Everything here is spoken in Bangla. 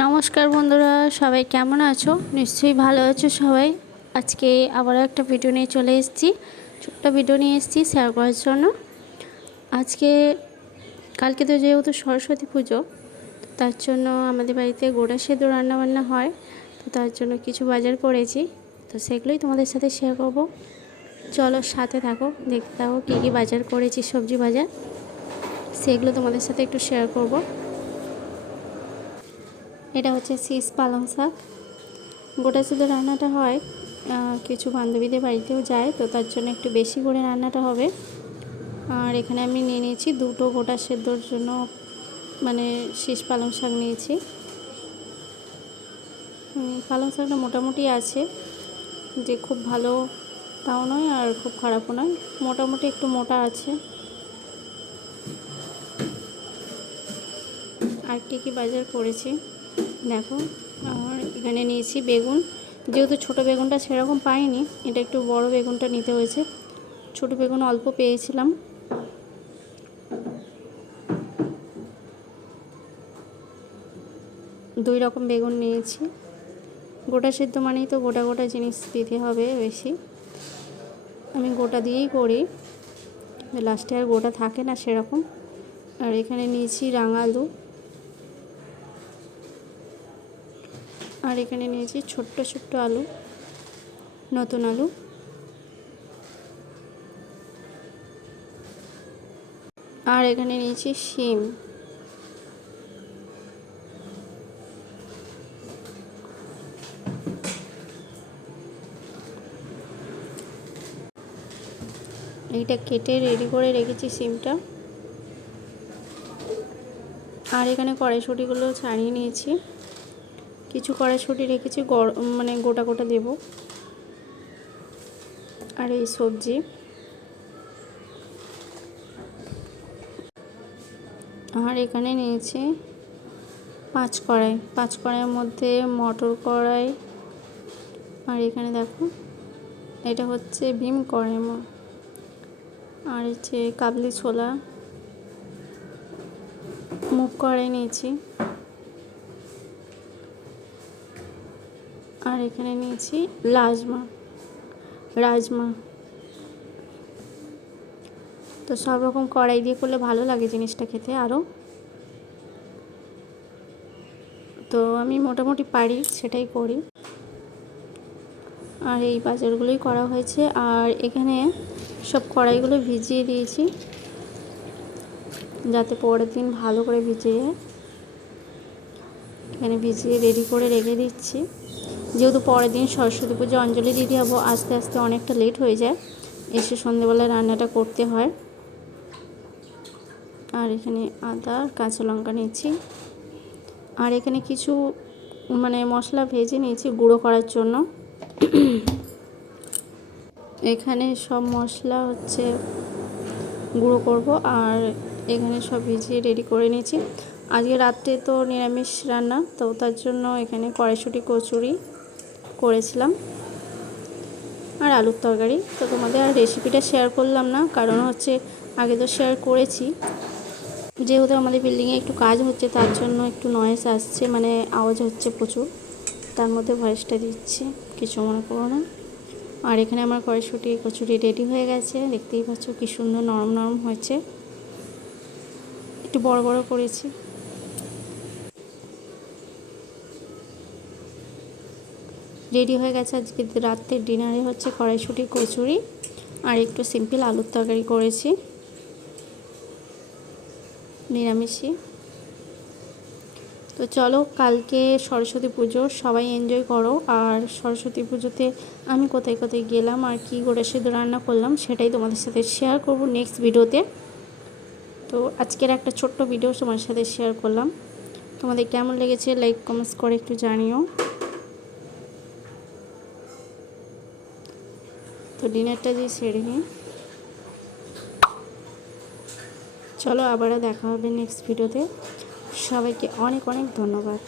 নমস্কার বন্ধুরা, সবাই কেমন আছো? নিশ্চয়ই ভালো আছো সবাই। আজকে আবারও একটা ভিডিও নিয়ে চলে এসেছি, ছোট্ট ভিডিও নিয়ে এসেছি শেয়ার করার জন্য। আজকে কালকে তো যেহেতু সরস্বতী পুজো, তার জন্য আমাদের বাড়িতে গোটা সেদ্ধ রান্নাবান্না হয়। তো তার জন্য কিছু বাজার করেছি, তো সেগুলোই তোমাদের সাথে শেয়ার করব। চলো সাথে থাকো, দেখতে থাকো কী কী বাজার করেছি, সবজি বাজার, সেগুলো তোমাদের সাথে একটু শেয়ার করব। এটা হচ্ছে শীষ পালং শাক। গোটা সেদ্ধ রান্নাটা হয়, কিছু বান্ধবীদের বাড়িতেও যায়, তো তার জন্য একটু বেশি করে রান্নাটা হবে। আর এখানে আমি নিয়ে নিয়েছি দুটো গোটা সেদ্ধর জন্য, মানে শীষ পালং শাক নিয়েছি। পালং শাকটা মোটামুটি আছে, যে খুব ভালো তাও নয় আর খুব খারাপও নয়, মোটামুটি একটু মোটা আছে। আর কী বাজার করেছি দেখো। আর এখানে নিয়েছি বেগুন, যেহেতু ছোটো বেগুনটা সেরকম পাইনি, এটা একটু বড় বেগুনটা নিতে হয়েছে। ছোটো বেগুন অল্প পেয়েছিলাম। দুই রকম বেগুন নিয়েছি। গোটা সেদ্ধ মানেই তো গোটা গোটা জিনিস দিতে হবে বেশি, আমি গোটা দিয়েই করি, লাস্টে আর গোটা থাকে না সেরকম। আর এখানে নিয়েছি রাঙালু, আর এখানে নিয়েছি ছোট্ট ছোট্ট আলু, নতুন আলু। আর এখানে নিয়েছি শিম। এইটা কেটে রেডি করে রেখেছি সিমটা। আর এখানে কড়াইশুঁটিগুলো ছাড়িয়ে নিয়েছি, কিছু কড়াইশুঁটি রেখেছি মানে গোটা গোটা দেব। আর এই সবজি, আর এখানে নিয়েছি 5 কড়াই, 5 কড়াইয়ের মধ্যে মটর কড়াই। আর এখানে দেখো এটা হচ্ছে ভীম কড়াই, আর হচ্ছে কাবলি ছোলা মুগ কড়াই নিয়েছি। আর এখানে নিয়েছি রাজমা। তো সব রকম কড়াই দিয়ে করলে ভালো লাগে জিনিসটা খেতে আরও, তো আমি মোটামুটি পারি সেটাই করি। আর এই বাজারগুলোই করা হয়েছে। আর এখানে সব কড়াইগুলো ভিজিয়ে দিয়েছি, যাতে পরের দিন ভালো করে ভিজে যায়। এখানে ভিজিয়ে রেডি করে রেখে দিচ্ছি, যেহেতু পরের দিন সরস্বতী পুজো অঞ্জলি দিতে যাবো, আস্তে আস্তে অনেকটা লেট হয়ে যায়, এসে সন্ধেবেলায় রান্নাটা করতে হয়। আর এখানে আদা কাঁচা লঙ্কা নিয়েছি। আর এখানে কিছু মানে মশলা ভেজে নিয়েছি গুঁড়ো করার জন্য। এখানে সব মশলা হচ্ছে গুঁড়ো করব। আর এখানে সব ভিজিয়ে রেডি করে নিয়েছি। আজকে রাত্রে তো নিরামিষ রান্না, তো তার জন্য এখানে কড়াইশুঁটি কচুরি করেছিলাম আর আলুর তরকারি। তো তোমাদের আর রেসিপিটা শেয়ার করলাম না, কারণ হচ্ছে আগে তো শেয়ার করেছি। যেহেতু আমাদের বিল্ডিংয়ে একটু কাজ হচ্ছে, তার জন্য একটু নয়েজ আসছে, মানে আওয়াজ হচ্ছে প্রচুর, তার মধ্যে ভয়েসটা দিচ্ছি, কিছু মনে করো না। আর এখানে আমার কড়াইশুঁটি কচুরি রেডি হয়ে গেছে, দেখতেই পাচ্ছ কি সুন্দর নরম নরম হয়েছে, একটু বড় বড় করেছি। রেডি হয়ে গেছে। আজকে রাত্রের ডিনারে হচ্ছে কড়াইশুঁটি কচুরি আর একটু সিম্পল আলুর তরকারি করেছি, নিরামিষই। তো চলো, কালকে সরস্বতী পুজো, সবাই এনজয় করো। আর সরস্বতী পুজোতে আমি কোথায় কোথায় গেলাম আর কী গোটা সেদ্ধ রান্না করলাম সেটাই তোমাদের সাথে শেয়ার করব নেক্সট ভিডিওতে। তো আজকের একটা ছোট্ট ভিডিও তোমার সাথে শেয়ার করলাম। তোমাদের কেমন লেগেছে লাইক কমেন্টস করে একটু জানিও। তো ডিনারটা যে সেরে নিই, চলো আবারও দেখা হবে নেক্সট ভিডিওতে। সবাইকে অনেক অনেক ধন্যবাদ।